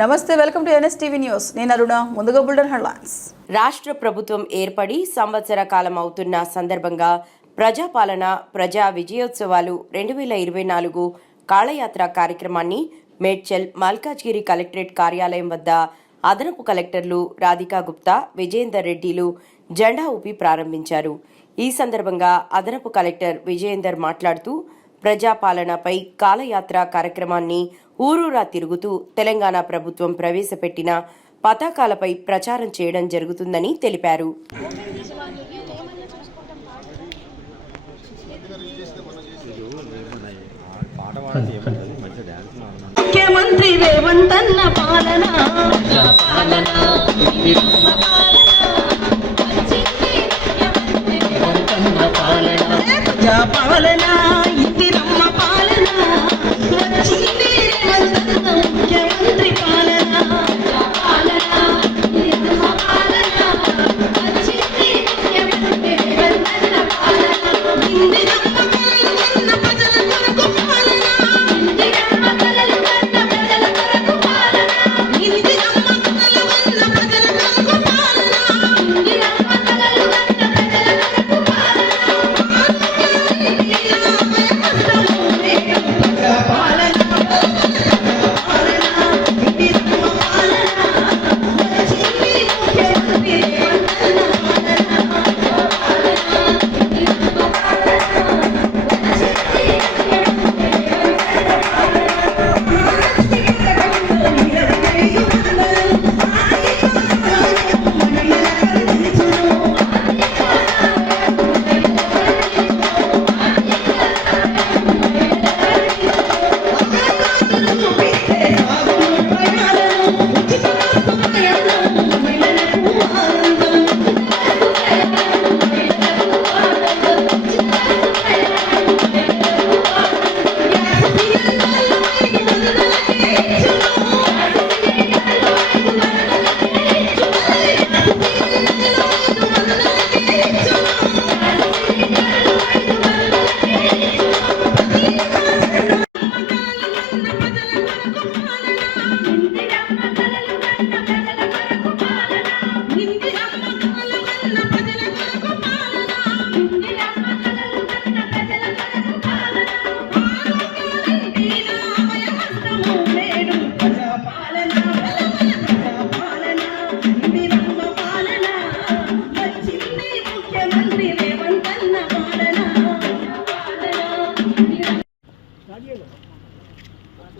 నమస్తే welcome to N S TV news. నేను అరుణ ముందుగా బుల్డన్ హెడ్లైన్స్. రాష్ట్ర ప్రభుత్వం ఏర్పడి సంవత్సర కాలం అవుతున్న సందర్భంగా ప్రజాపాలన ప్రజా విజయోత్సవాలు రెండు వేల ఇరవై నాలుగు కాళయాత్ర కార్యక్రమాన్ని మేడ్చల్ మల్కాజ్గిరి కలెక్టరేట్ కార్యాలయం వద్ద అదనపు కలెక్టర్లు రాధికా గుప్తా విజయేందర్ రెడ్డిలు జెండా ఊపి ప్రారంభించారు. ఈ సందర్భంగా అదనపు కలెక్టర్ విజయేందర్ మాట్లాడుతూ ప్రజాపాలనపై కాలయాత్ర కార్యక్రమాన్ని ఊరూరా తిరుగుతూ తెలంగాణ ప్రభుత్వం ప్రవేశపెట్టిన పతాకాలపై ప్రచారం చేయడం జరుగుతుందని తెలిపారు. ముఖ్యమంత్రి రేవంత్ అన్న పాలన పాలన. పాలన ఇందిరమ్మ పాలన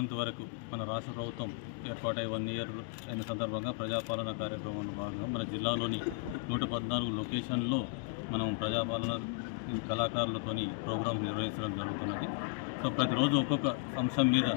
అక్టోబర్ వరకు మన రాష్ట్ర ప్రభుత్వం ఏర్పాటై వన్ ఇయర్ అయిన సందర్భంగా ప్రజాపాలన కార్యక్రమంలో భాగంగా మన జిల్లాలోని నూట పద్నాలుగు లొకేషన్లో మనం ప్రజాపాలన కళాకారులతోని ప్రోగ్రాం నిర్వహించడం జరుగుతున్నది. సో ప్రతిరోజు ఒక్కొక్క అంశం మీద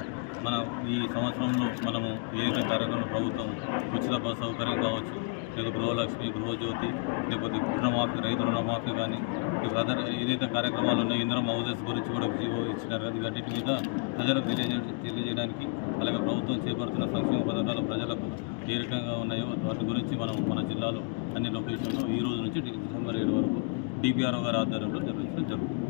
మన ఈ సంవత్సరంలో మనము ఏ కార్యక్రమం ప్రభుత్వం ఉచిత బస్ సౌకర్యం కావచ్చు లేకపోతే గృహలక్ష్మి గృహజ్యోతి లేకపోతే రుణమాఫీ రైతు రుణమాఫీ కానీ లేకపోతే అదర్ ఏదైతే కార్యక్రమాలు ఉన్నాయో ఇంద్రం హౌసెస్ గురించి కూడా జీవో ఇచ్చినారు కదా వీటి మీద ప్రజలకు తెలియజే తెలియజేయడానికి అలాగే ప్రభుత్వం చేపడుతున్న సంక్షేమ పథకాలు ప్రజలకు ఏ రకంగా ఉన్నాయో వాటి గురించి మనం మన జిల్లాలో అన్ని లొకేషన్లో ఈ రోజు నుంచి డిసెంబర్ ఏడు వరకు డిపిఆర్ఓ గారి ఆధ్వర్యంలో నిర్వహించడం జరుగుతుంది.